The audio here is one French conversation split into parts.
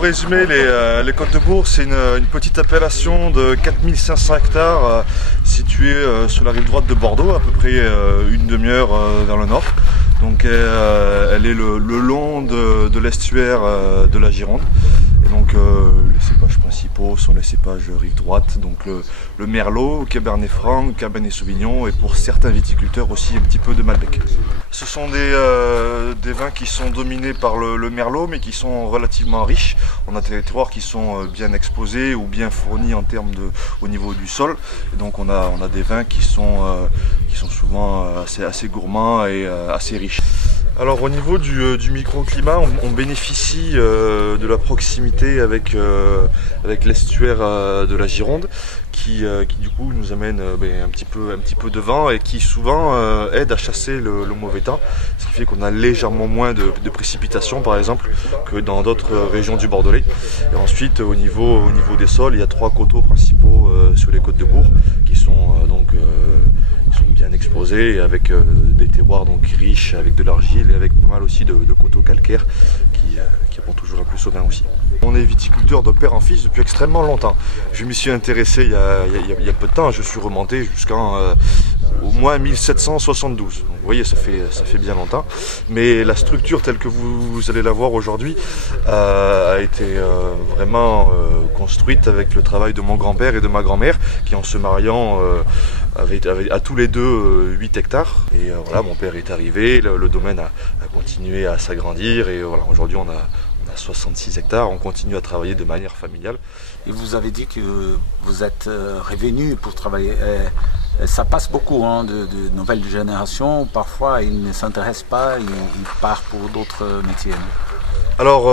pour résumer, les Côtes de Bourg, c'est une petite appellation de 4500 hectares située sur la rive droite de Bordeaux, à peu près une demi-heure vers le nord. Donc elle est le long de l'estuaire de la Gironde. Et donc les cépages principaux sont les cépages rive droite, donc le Merlot, Cabernet Franc, Cabernet Sauvignon et pour certains viticulteurs aussi un petit peu de Malbec. Ce sont des vins qui sont dominés par le Merlot mais qui sont relativement riches. On a des terroirs qui sont bien exposés ou bien fournis en termes au niveau du sol. Et donc on a des vins qui sont souvent assez gourmands et assez riches. Alors au niveau du microclimat, on bénéficie de la proximité avec l'estuaire de la Gironde qui du coup nous amène un petit peu de vent et qui souvent aide à chasser le mauvais temps, ce qui fait qu'on a légèrement moins de précipitations par exemple que dans d'autres régions du Bordelais. Et ensuite au niveau des sols, il y a 3 coteaux principaux sur les Côtes de Bourg qui sont bien exposés avec des terroirs donc riches, avec de l'argile et avec pas mal aussi de coteaux calcaires qui apportent toujours un plus au vin aussi. On est viticulteur de père en fils depuis extrêmement longtemps. Je m'y suis intéressé il y a peu de temps, je suis remonté jusqu'en au moins 1772. Donc, vous voyez, ça fait bien longtemps. Mais la structure telle que vous allez la voir aujourd'hui a été vraiment construite avec le travail de mon grand-père et de ma grand-mère qui en se mariant avaient à tous les deux 8 hectares. Et voilà, mon père est arrivé, le domaine a continué à s'agrandir et voilà, aujourd'hui on a 66 hectares, on continue à travailler de manière familiale. Et vous avez dit que vous êtes revenu pour travailler. Ça passe beaucoup hein, de nouvelles générations. Parfois, ils ne s'intéressent pas, ils partent pour d'autres métiers. Alors,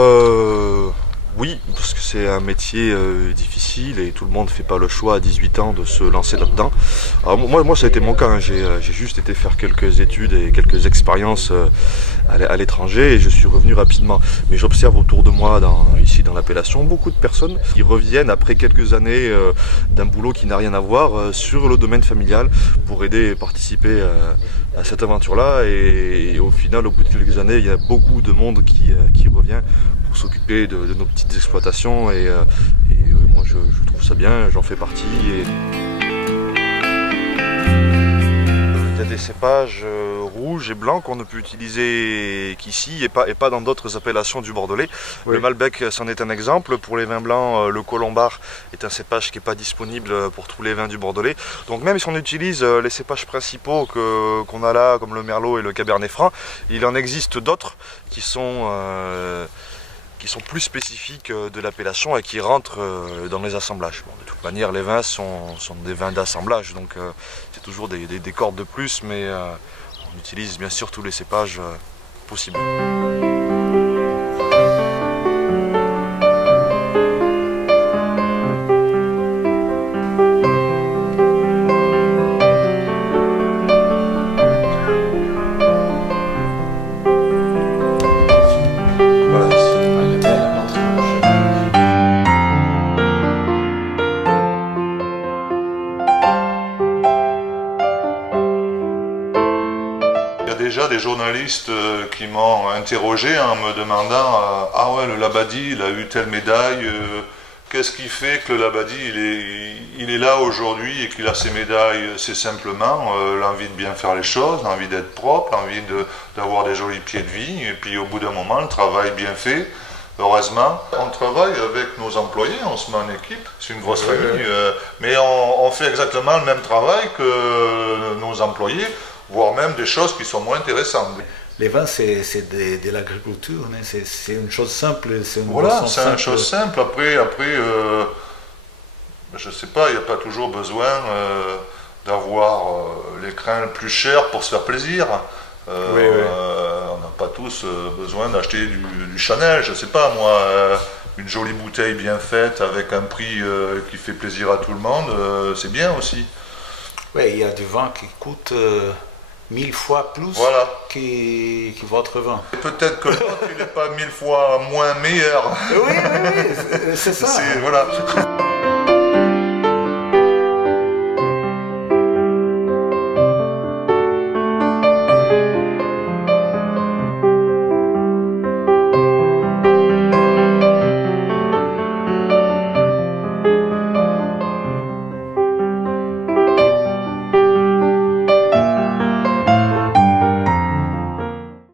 oui, parce que c'est un métier difficile et tout le monde ne fait pas le choix à 18 ans de se lancer là-dedans. Alors moi ça a été mon cas, hein. J'ai juste été faire quelques études et quelques expériences à l'étranger et je suis revenu rapidement. Mais j'observe autour de moi, ici dans l'appellation, beaucoup de personnes qui reviennent après quelques années d'un boulot qui n'a rien à voir sur le domaine familial pour aider et participer à cette aventure-là. Et au final, au bout de quelques années, il y a beaucoup de monde qui revient pour s'occuper de nos petites exploitations et moi je trouve ça bien, j'en fais partie. Il y a des cépages rouges et blancs qu'on ne peut utiliser qu'ici et pas dans d'autres appellations du Bordelais. Oui. Le Malbec c'en est un exemple. Pour les vins blancs, le Colombard est un cépage qui n'est pas disponible pour tous les vins du Bordelais. Donc même si on utilise les cépages principaux qu'on a là, comme le Merlot et le Cabernet Franc, il en existe d'autres qui sont plus spécifiques de l'appellation et qui rentrent dans les assemblages. Bon, de toute manière, les vins sont des vins d'assemblage, donc c'est toujours des cordes de plus, mais on utilise bien sûr tous les cépages possibles. Déjà des journalistes qui m'ont interrogé en me demandant ah ouais, le Labadie il a eu telle médaille, qu'est-ce qui fait que le Labadie il est là aujourd'hui et qu'il a ces médailles? C'est simplement l'envie de bien faire les choses, l'envie d'être propre, l'envie d'avoir des jolis pieds de vigne et puis au bout d'un moment le travail bien fait. Heureusement, on travaille avec nos employés, on se met en équipe, c'est une grosse famille, mais on fait exactement le même travail que nos employés, voire même des choses qui sont moins intéressantes. Les vins, c'est de l'agriculture, hein. C'est une chose simple. Voilà, c'est une chose simple. Après je ne sais pas, il n'y a pas toujours besoin d'avoir les crins plus chers pour se faire plaisir. Oui. On n'a pas tous besoin d'acheter du Chanel, je ne sais pas moi, une jolie bouteille bien faite avec un prix qui fait plaisir à tout le monde, c'est bien aussi. Oui, il y a du vin qui coûte 1000 fois plus que votre vin. Peut-être que l'autre, il n'est pas 1000 fois moins meilleur. Oui, c'est ça. Voilà.